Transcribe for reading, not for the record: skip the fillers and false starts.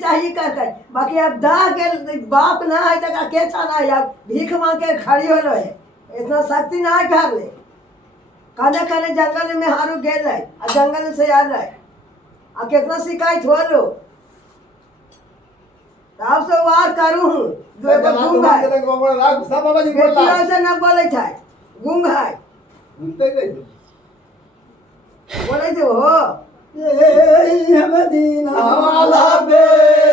चाहिए कर कर बाकी अब दा के बाप ना है तक के छाना है अब भीख मांग के खड़ी हो रहे इतना शक्ति ना है घर ले काने काने जंगल में हारू गेल रहे आ जंगल से आ रहे आ कितना शिकायत हो लो तब से वार करूं हूं जो तो गुंग है सब बाबा जी बोला से ना बोले था गुंग है सुनते गए बोले थे हो ये मदीना वाला बे